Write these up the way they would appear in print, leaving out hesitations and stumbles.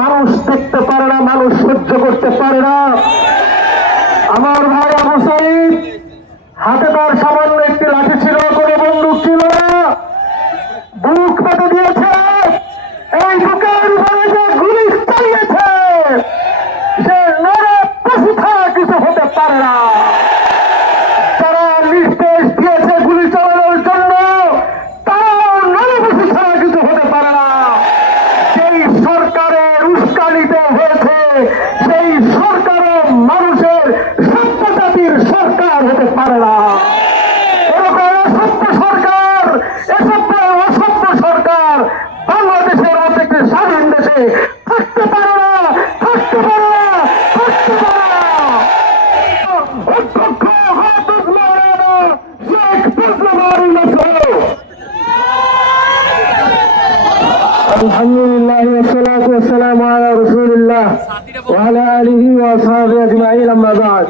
মানুষ দেখতে পারে না, মানুষ সহ্য করতে পারে না। আমার ভাই আবু সাইদ হাতে তার সামান্য একটি লাঠি ছিল, কোনো বন্দুক ছিল না, বুক পেতে দিয়েছে। এই বুকের উপরে যে গুলি চালিয়েছে সে নরে পশু ছাড়া কিছু হতে পারে না। যারা নির্দেশ দিয়েছে গুলি চালানোর জন্য তারাও নরে পশু ছাড়া কিছু হতে পারে না। সেই সরকারের উস্কানিতে হয়েছে, সেই সরকারও মানুষের সভ্য জাতির সরকার হতে পারে না। এরকম অসভ্য সরকার, এসভ্য অসভ্য সরকার বাংলাদেশের মতো একটি স্বাধীন দেশে থাকতে পারে না, থাকতে পারে না, থাকতে পারে না। অধ্যক্ষ হাফেজ মাওলানা শেখ মুজিবুর আলহামদুলিল্লাহ ওয়াসসালাতু ওয়াসসালামু আলা রাসূলিল্লাহ ওয়া আলা আলিহি ওয়া আসহাবিহি আজমাইন, আম্মা বা'দ।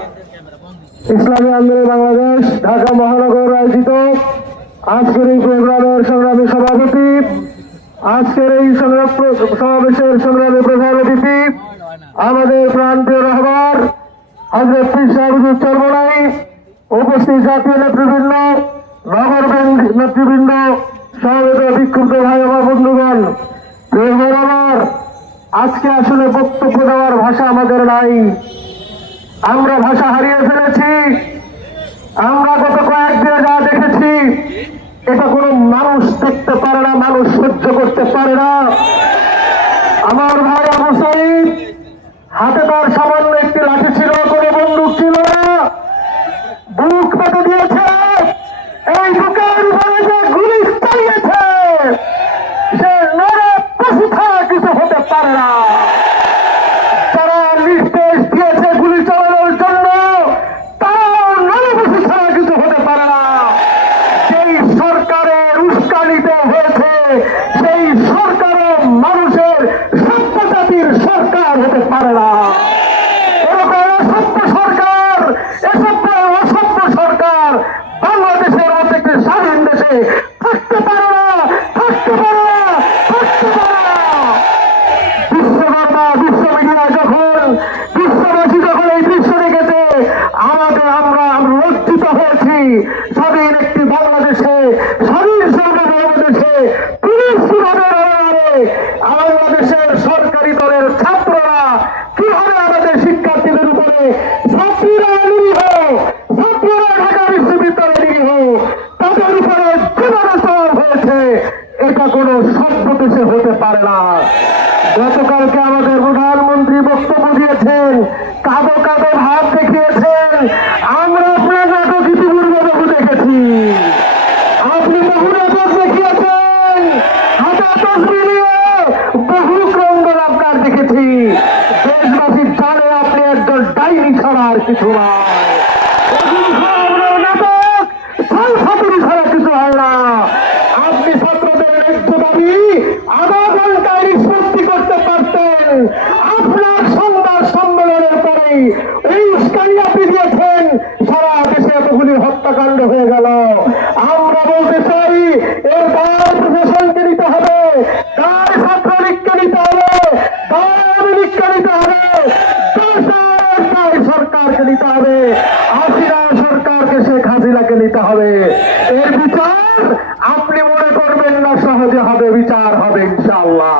ইসলামী আন্দোলন বাংলাদেশ ঢাকা মহানগর আয়োজিত আজকের এই প্রোগ্রামের সংগ্রামী সভাপতি, আজকের এই সমাবেশের সংগ্রামী প্রধান অতিথি, আমাদের প্রান্তীয় রাহবার হযরত পীর সাহেব হুজুর চরমোনাই, উপস্থিত জাতীয় নেতৃবৃন্দ, নগর নেতৃবৃন্দ, সমবেত বিক্ষুব্ধ ভাই আমার বন্ধুগণ, আমার আজকে আসলে বক্তব্য দেওয়ার ভাষা আমাদের নাই। আমরা ভাষা হারিয়ে ফেলেছি। আমরা গত কয়েকদিনে যা দেখেছি এটা কোনো মানুষ দেখতে পারে না, মানুষ সহ্য করতে পারে না। আমার ভাই আবু সাইদ হাতে তার সামান্য একটি লাঠি ছিল, কোনো বন্দুক ছিল না, বুক পেতে দিয়েছে। এই বুকের উপরে যে গুলি চালিয়েছে সে নরে পশু ছাড়া কিছু হতে পারে না। যারা নির্দেশ দিয়েছে গুলি চালানোর জন্য তারাও নরে পশু ছাড়া কিছু হতে পারে না। সেই সরকারের উস্কানিতে হয়েছে, সেই সরকারও মানুষের সভ্য জাতির সরকার হতে পারে না। এরকম অসভ্য সরকার, এসভ্য অসভ্য সরকার বাংলাদেশের মতো একটি স্বাধীন দেশে থাকতে পারে না, থাকতে পারে না, থাকতে পারে না। বিশ্বকর্মা বিশ্ব মিডিয়া যখন, বিশ্ববাসী যখন এই দৃশ্য দেখেছে, আমরা লজ্জিত হয়েছি। স্বাধীন একটি বাংলাদেশে, স্বাধীন বাংলাদেশে পুলিশ বাংলাদেশের সরকারি দলের ছাত্ররা কিভাবে আমাদের শিক্ষার্থীদের উপরে, ছাত্রীরা নিরীহ, ছাত্ররা ঢাকা বিশ্ববিদ্যালয়ে নিরীহ, তাদের উপরে জীবনাচরণ হয়েছে, এটা কোনো সভ্য দেশে হতে পারে না। গতকালকে আমাদের প্রধানমন্ত্রী বক্তব্য দিয়েছেন, কাঁদো কাঁদো ভাব দেখিয়েছেন। আমরা আপনার নাটক ইতিপূর্বে বহু দেখেছি, আপনি বহু নাটক দেখিয়েছেন, হাতে তসবি নিয়ে বহু ক্রন্দন আপনার দেখেছি। দেশবাসী জানে আপনি একজন ডাইনি ছাড়া আর কিছু নয়। নাটক সালফাতুরি ছাড়া কিছু হয় না। আপনি ছাত্রদের ন্যায্য দাবি আধা ঘন্টায় নিষ্পত্তি করতে পারতেন। আপনার সংবাদ সম্মেলনের পরেই এই উস্কানি আপনি দিয়েছেন, সারা দেশে এতগুলি হত্যাকাণ্ড হয়ে গেল। আমরা বলতে চাই এর দায় প্রশাসনকে নিতে হবে, দায় ছাত্রলীগকে নিতে হবে, দায় আওয়ামী লীগকে নিতে হবে, দায় সরকারকে নিতে হবে, হাসিনা সরকারকে শেখ হাসিনাকে নিতে হবে। এর বিচার আপনি মনে করবেন না সহজে হবে, বিচার হবে ইনশাআল্লাহ।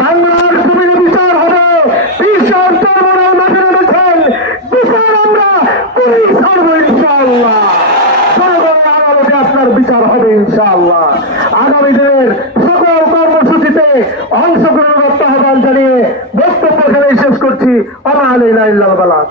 বাংলার জমিনে বিচার হবে। বিচার চরমোনাই মাঠে নেমেছেন, বিচার আমরা করেই ছাড়বো ইনশাআল্লাহ। জনগণের আদালতে আপনার বিচার হবে ইনশাআল্লাহ। আগামী দিনের সকল কর্মসূচিতে অংশগ্রহণ করতে আহ্বান জানিয়ে বক্তব্য এখানেই শেষ করছি। ওয়া মা আলাইনা ইল্লাল বালাগ।